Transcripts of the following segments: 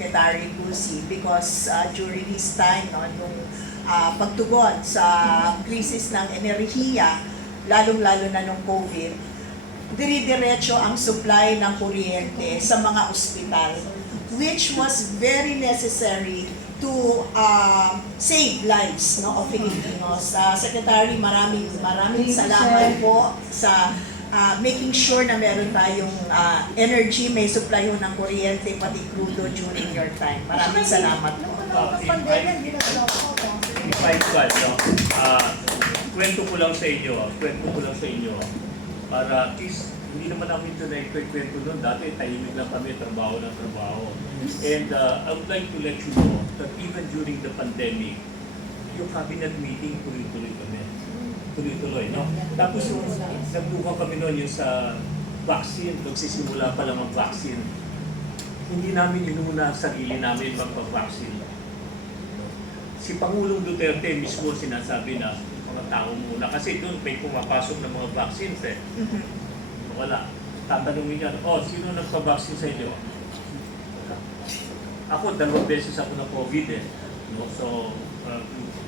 Secretary Lucy because during his time, no, nung pagtugon sa krisis ng enerhiya, lalong-lalo na nung COVID, dire-diretso ang supply ng kuryente sa mga ospital, which was very necessary to save lives, no, of Filipinos. Secretary, maraming salamat po sa making sure na meron tayong energy, may supply ho ng kuryente, pati crudo during your time. Maraming salamat po. If I could, no, kwento ko lang sa inyo, para at least, hindi naman namin ito na-kwento noon. Dati, tahimik lang kami, trabaho ng trabaho. And I would like to let you know that even during the pandemic, yung cabinet meeting, tuloy-tuloy, no? Tapos yung nagbuka kami noon yung sa vaccine, nagsisimula pa lang ang vaccine. Hindi namin inuna sarili namin magpa-vaccine. Si Pangulong Duterte mismo sinasabi na mga tao muna. Kasi doon may pumapasok ng mga vaccines eh. Wala. Tatanungin yan, sino nagpa-vaccine sa inyo? Ako, 2 beses ako na COVID eh. No? So,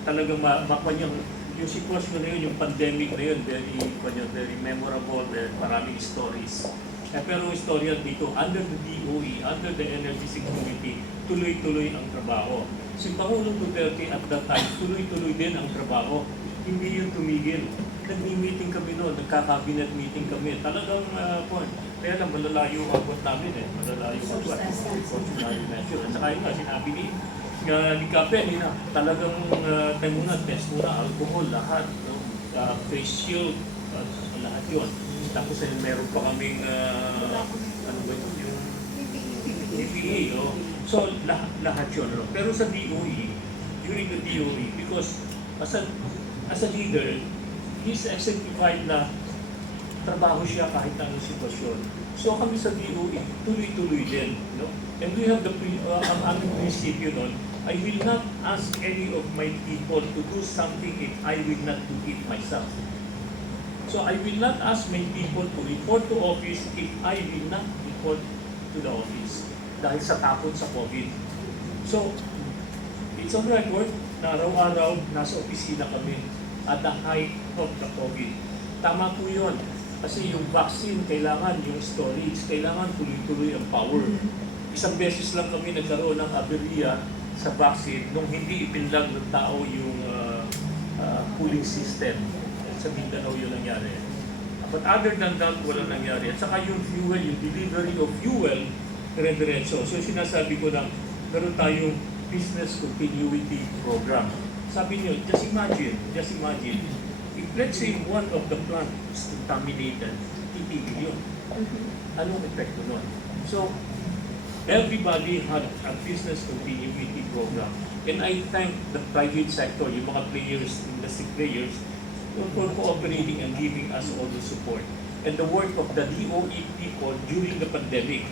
talagang yung sitwasyon na yun, yung pandemic na yun, very memorable, maraming stories. Pero yung istorya dito, under the DOE, under the energy security, tuloy-tuloy ang trabaho. Si Pangulong Duterte at that time, tuloy-tuloy din ang trabaho. Hindi yun tumigil. Nag-meeting kami noon, nagka-cabinet meeting kami. Talagang, kaya lang malalayo ang abot namin eh. Malalayo ang abot. Cautionary measure. At saka yun nga, sinabi ni Kape, talagang tayo muna, test muna, alcohol, lahat. No? Face shield, lahat yun. Tapos meron pa kaming, ano ba yung PPE, no? So, lahat yun. No? Pero sa DOE, during the DOE, because as a leader, he's exemplified na trabaho siya kahit anong sitwasyon. So kami sa DOE, tuloy-tuloy din. No? And we have ang aming prinsipyo nun, I will not ask any of my people to do something if I will not do it myself. So I will not ask my people to report to office if I will not report to the office dahil sa takot sa COVID. So, it's on record na araw-araw nasa opisina kami at the height of the COVID. Tama po yun. Kasi yung vaccine, kailangan yung storage, kailangan tuloy-tuloy ang power. Isang beses lang kami nagkaroon ng aberya sa vaccine nung hindi ipinlag ng tao yung cooling system. Sa Mindanao yun nangyari. But other than that, walang nangyari. At saka yung fuel, yung delivery of fuel, dire-diretso. So sinasabi ko na meron tayong business continuity program. Sabi niyo, just imagine, if let's say one of the plant is contaminated, titigil yun. Anong epekto nun? So, everybody had a business continuity program. And I thank the private sector, yung mga players, industry players, for cooperating and giving us all the support. And the work of the DOE people during the pandemic,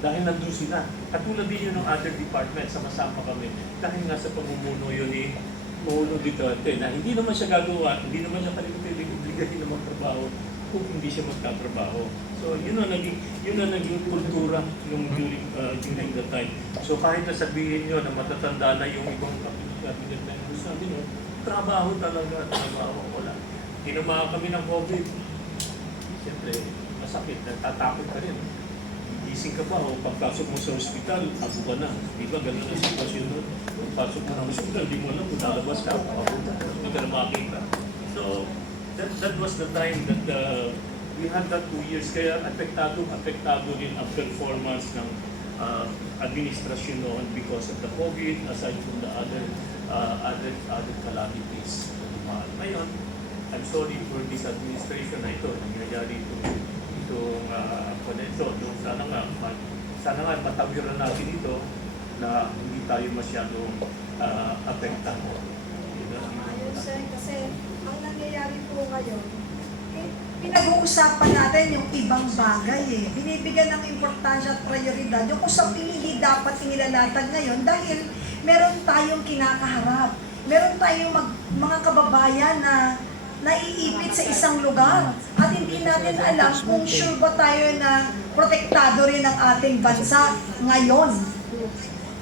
dahil nandun sila. Katulad din yun ng other department, sama-sama kami. Dahil nga sa pamumuno yun ni Pangulong Duterte na hindi naman siya gagawa, hindi naman siya obligahin na magtrabaho kung hindi siya magtatrabaho. So yun ang naging kultura during the time. So kahit nasabihin nyo na matatanda na yung ibang cabinet members natin, trabaho talaga, trabaho wala. Tinamaan kami ng COVID. Siyempre, masakit, natatakot ka rin. Gising ka pa o pagpasok mo sa ospital, abo ka na. Di ba ganun ang sitwasyon nun? Pagpasok mo ng ospital, di mo alam kung lalabas ka, abo ka, hindi ka na makita. So, that was the time that we had that 2 years. Kaya apektado rin ang performance ng administrasyon noon because of the COVID, aside from the other calamities. Ngayon, I'm sorry for this administration na ito, nangyayari itong konento. Sana nga matawiran natin ito na hindi tayo masyadong apektado. Ayun, sir, kasi ang nangyayari po ngayon, pinag-uusapan natin yung ibang bagay eh. Binibigyan ng importansya at prioridad yung kung sa pinili dapat inilalatag ngayon dahil meron tayong kinakaharap. Meron tayong mga kababayan na naiipit sa isang lugar at hindi natin alam kung sure ba tayo na protektado rin ang ating bansa ngayon.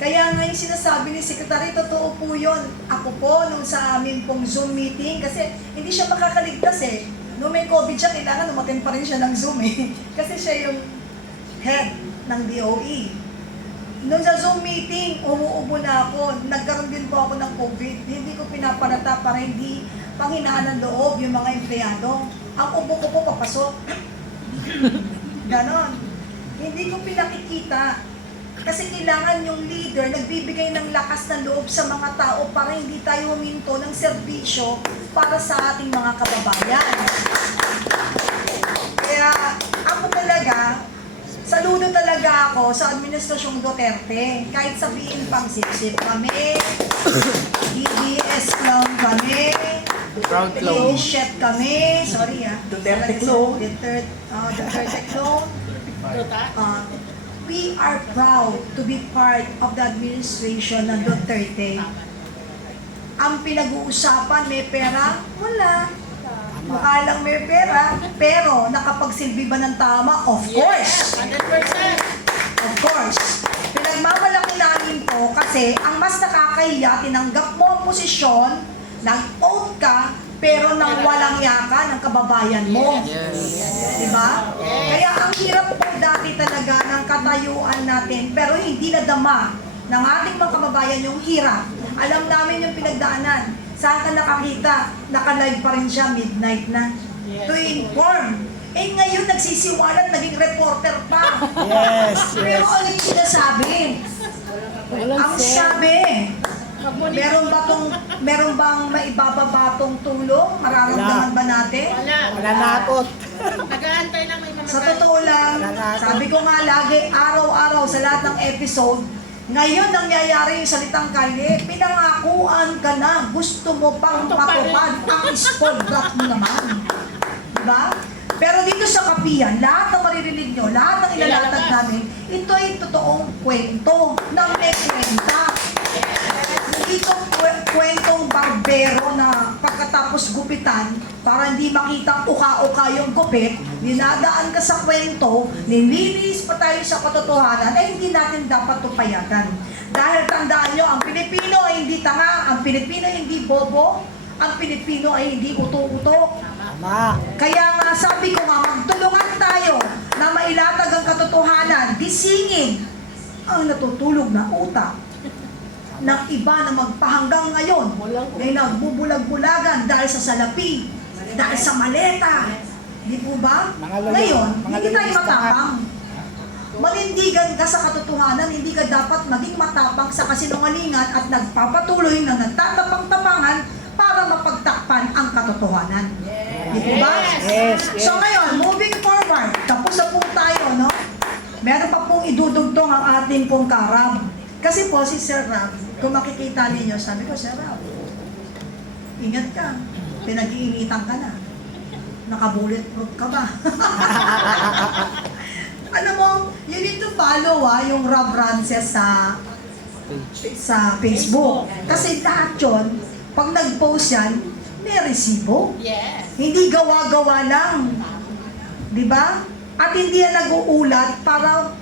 Kaya nga yung sinasabi ni Secretary, totoo po yun. Ako po, nung sa amin pong Zoom meeting, kasi hindi siya makakaligtas eh. Nung may COVID siya, kailangan umatin pa rin siya ng Zoom eh. Kasi siya yung head ng DOE. Nung sa Zoom meeting, umuubo na ako. Nagkaroon din po ako ng COVID. Hindi ko pinapanata para hindi panghinaan ng loob yung mga empleyado. Ang ubo ko po papasok. Ganon. Hindi ko pinakikita. Kasi kailangan yung leader nagbibigay ng lakas ng loob sa mga tao para hindi tayo huminto ng serbisyo para sa ating mga kababayan. Kaya ako talaga, saludo talaga ako sa Administrasyong Duterte. Kahit sabihin pang sip-sip kami, DBS clown kami, Proud clown. Lady chef kami, sorry Duterte clone. Duterte clone. We are proud to be part of the administration ng Duterte. Ang pinag-uusapan, may pera? Wala. Mukha lang may pera, pero nakapagsilbi ba ng tama? Of course! 100%. Of course. Pinagmamalaki namin po kasi ang mas nakakahiya, tinanggap mo ang posisyon, nag-oath ka, pero nang walang yaka ng kababayan mo. Diba? Kaya ang hirap po dati talaga ng katayuan natin, pero hindi nadama ng ating mga kababayan yung hirap. Alam namin yung pinagdaanan. Saan ka nakakita? Naka-live pa rin siya, midnight na. To inform. Eh ngayon nagsisiwalat, naging reporter pa. Yes, Pero ano yung sinasabi? Ang sabi, meron bang maibababa tong tulong? Mararamdaman ba natin? Wala na ako. Nag-aantay lang may mga Sa totoo lang, sabi ko nga lagi, araw-araw sa lahat ng episode, ngayon nangyayari yung salitang kalye, pinangakuan ka na, gusto mo pang patupad, ang spoiled brat mo naman. Diba? Pero dito sa kapiyan, lahat ng maririnig nyo, lahat ng ilalatag namin, ito ay totoong kwento ng may kwenta. Hindi ito kwentong barbero na pagkatapos gupitan, para hindi makita uka-uka yung gupit, dinadaan ka sa kwento, nilinis pa tayo sa katotohanan, ay hindi natin dapat tupayagan. Dahil tandaan nyo, ang Pilipino ay hindi tanga, ang Pilipino ay hindi bobo, ang Pilipino ay hindi uto-uto. Tama. Kaya nga sabi ko nga, magtulungan tayo na mailatag ang katotohanan, gisingin ang natutulog na utak ng iba na magpahanggang ngayon ay nagbubulag-bulagan dahil sa salapi, dahil sa maleta. Di po ba? Ngayon, hindi tayo matapang. Manindigan ka sa katotohanan, hindi ka dapat maging matapang sa kasinungalingan at nagpapatuloy na nagtatapang-tapangan para mapagtakpan ang katotohanan. Di po ba? Yes. So ngayon, moving forward, tapos na po tayo, no? Meron pa pong idudugtong ang ating pong karab. Kasi po si Sir Rab, kung makikita ninyo, sabi ko, Sir Rab, ingat ka, pinag-iinitan ka na. Naka-bullet proof ka ba? Alam mo, you need to follow yung Rob Rances sa Facebook. Kasi lahat yun, pag nag-post yan, may resibo. Yes. Hindi gawa-gawa lang. Di ba? At hindi yan nag-uulat para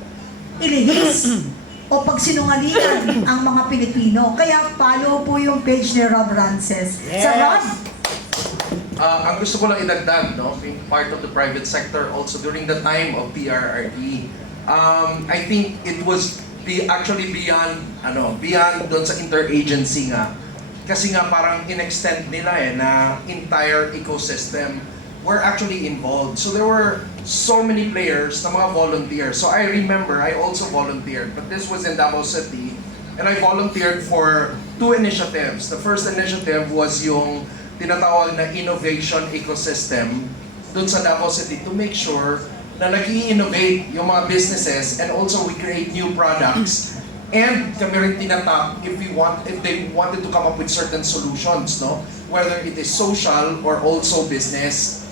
ilihis o pagsinungalingan ang mga Pilipino. Kaya follow po yung page ni Rob Rances. Yes. Sa Rob, Ang gusto ko lang idagdag, no, being part of the private sector also during the time of PRRD, I think it was actually beyond doon sa interagency nga. Kasi nga parang in-extend nila na entire ecosystem were actually involved. So there were so many players na mga volunteers. So I remember, I also volunteered, but this was in Davao City, and I volunteered for 2 initiatives. The first initiative was yung tinatawag na innovation ecosystem dun sa Davao City to make sure na nag-i-innovate yung mga businesses and also we create new products. And kami rin tinatap if they wanted to come up with certain solutions, no? Whether it is social or also business.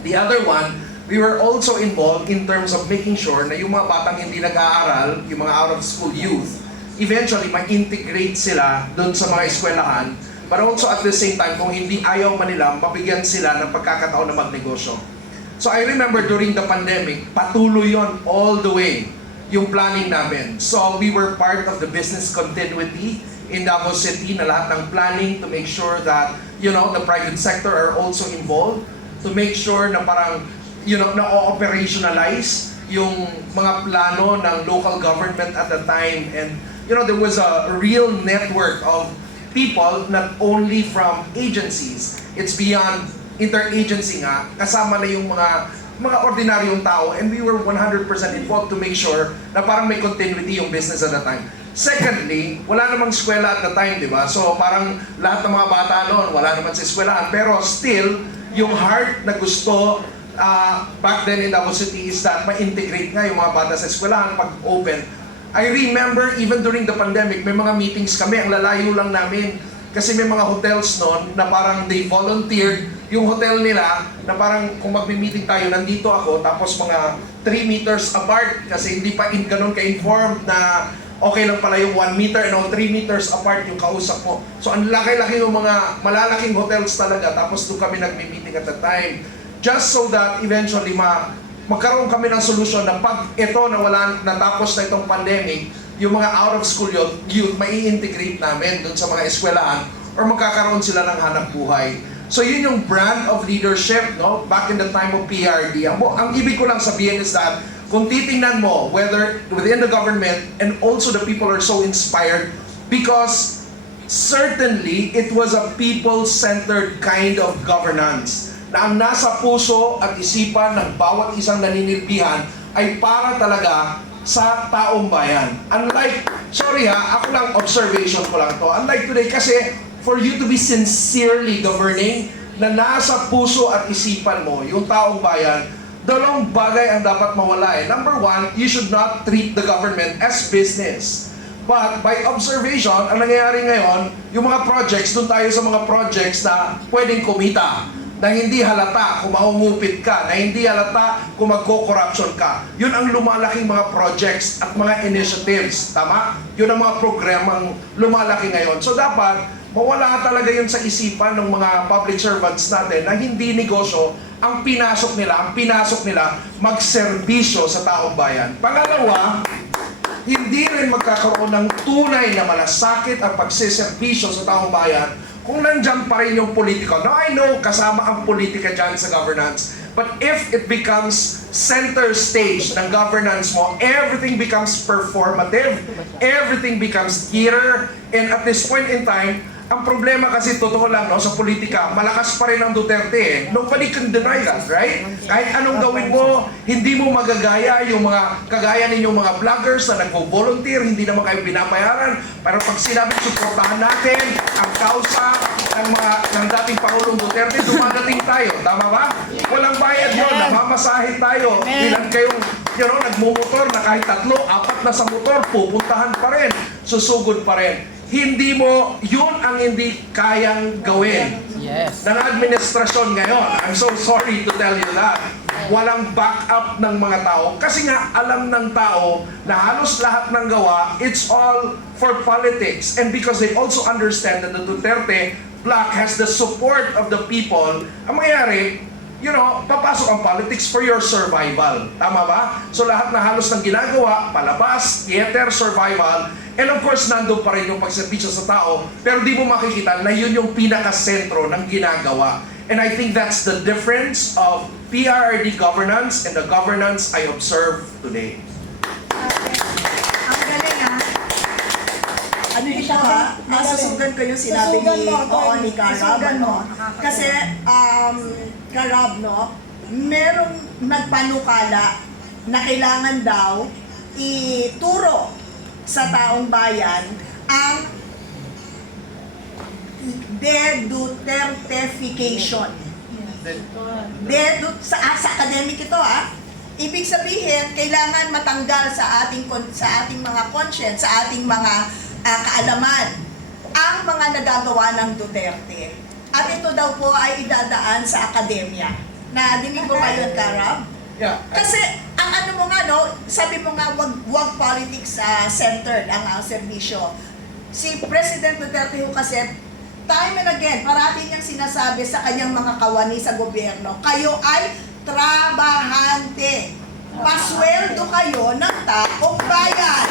The other one, we were also involved in terms of making sure na yung mga batang hindi nag-aaral, yung mga out-of-school youth, eventually ma-integrate sila doon sa mga eskwelahan, but also at the same time, kung hindi ayaw man nila, mabigyan sila ng pagkakataon na magnegosyo. So I remember during the pandemic, patuloy yon all the way. yung planning namin. So we were part of the business continuity in Davao City na lahat ng planning to make sure that, you know, the private sector are also involved, to make sure na parang, you know, na-operationalize yung mga plano ng local government at the time. And, you know, there was a real network of people, not only from agencies, it's beyond interagency nga, kasama na yung mga ordinaryong tao, and we were 100% involved to make sure na parang may continuity yung business at the time. Secondly, wala namang eskwela at the time, di ba? So parang lahat ng mga bata noon, wala naman sa eskwelahan. Pero still, yung heart na gusto back then in Davao City is that ma-integrate nga yung mga bata sa eskwelahan pag open. I remember even during the pandemic, may mga meetings kami, ang lalayo lang namin. Kasi may mga hotels noon na parang they volunteered yung hotel nila na parang kung magmi-meeting tayo, nandito ako, tapos mga 3 meters apart kasi hindi pa ganun ka-informed na okay lang pala yung 1 meter and 3 meters apart yung kausap mo. So ang laki-laki yung mga malalaking hotels talaga, tapos doon kami nagmi-meeting at the time. Just so that eventually magkaroon kami ng solusyon na pag ito natapos na itong pandemic, yung mga out of school youth mai-integrate namin doon sa mga eskwelahan or magkakaroon sila ng hanap buhay. So yun yung brand of leadership, no? Back in the time of PRD. Ang ibig ko lang sabihin is that kung titingnan mo, whether within the government and also the people are so inspired because certainly it was a people-centered kind of governance na ang nasa puso at isipan ng bawat isang naninilbihan ay para talaga sa taong bayan. Unlike, sorry ha, ako lang, observation ko lang to. Unlike today, kasi for you to be sincerely governing, na nasa puso at isipan mo, yung taong bayan, dalawang bagay ang dapat mawala eh. Number one, you should not treat the government as business. But by observation, ang nangyayari ngayon, yung mga projects, doon tayo sa mga projects na pwedeng kumita, na hindi halata kung maungupit ka, na hindi halata kung magko-corruption ka. Yun ang lumalaking mga projects at mga initiatives. Tama? Yun ang mga programang lumalaki ngayon. So dapat, mawala talaga yun sa isipan ng mga public servants natin na hindi negosyo ang pinasok nila magserbisyo sa taong bayan. Pangalawa, hindi rin magkakaroon ng tunay na malasakit ang pagsiserbisyo sa taong bayan kung nandiyan pa rin yung politika. Now, I know kasama ang politika dyan sa governance, but if it becomes center stage ng governance mo, everything becomes performative, everything becomes theater, and at this point in time, ang problema kasi, totoo lang, no, sa politika, malakas pa rin ang Duterte eh. Nobody can deny that, right? Kahit anong gawin mo, hindi mo magagaya yung mga kagaya ninyong mga vloggers na nagvo-volunteer, hindi naman kayo binabayaran. Pero pag sinabi, suportahan natin ang kausa ng dating Pangulong Duterte, dumadating tayo. Tama ba? Walang bayad yun, namamasahe tayo. Ilan kayong nagmumotor na kahit 3, 4 na sa motor, pupuntahan pa rin, susugod pa rin. Hindi mo, yun ang hindi kayang gawin Yes. ng administrasyon ngayon. I'm so sorry to tell you that. Walang backup ng mga tao. Kasi nga, alam ng tao na halos lahat ng gawa, it's all for politics. And because they also understand that the Duterte bloc has the support of the people, ang mangyayari, papasok ang politics for your survival. Tama ba? So lahat na halos ng ginagawa, palabas, theater, survival, and of course, nandun pa rin yung pagserbisyo sa tao, pero di mo makikita na yun yung pinaka-sentro ng ginagawa. And I think that's the difference of PRRD governance and the governance I observe today. Ang galing ha. Ano ito ha? Masusugan ko yung sinabi ni Karab. Susugan mo. Kasi, Karab, no, merong nagpanukala na kailangan daw ituro sa taong bayan ang de-Dutertefication. Sa academic ito ha. Ibig sabihin, kailangan matanggal sa ating mga conscience, sa ating mga kaalaman ang mga nagagawa ng Duterte. At ito daw po ay idadaan sa akademya. Nadinig mo ba yun, Karab? Yeah. Kasi ang ano mo nga, no, sabi mo nga, wag politics centered ang serbisyo. Si President Duterte ho kasi, time and again, parati niyang sinasabi sa kanyang mga kawani sa gobyerno, kayo ay trabahante. Pasweldo kayo ng taong bayan.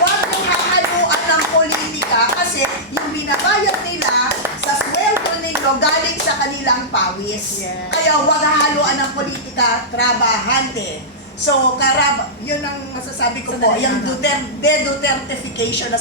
Huwag yung hahaluan ng politika kasi yung binabayad nila sa sweldo ninyo galing sa kanilang pawis. Yes. Kaya huwag hahaluan ng politika, trabahante. So, yun ang masasabi ko po, yung Dutertification na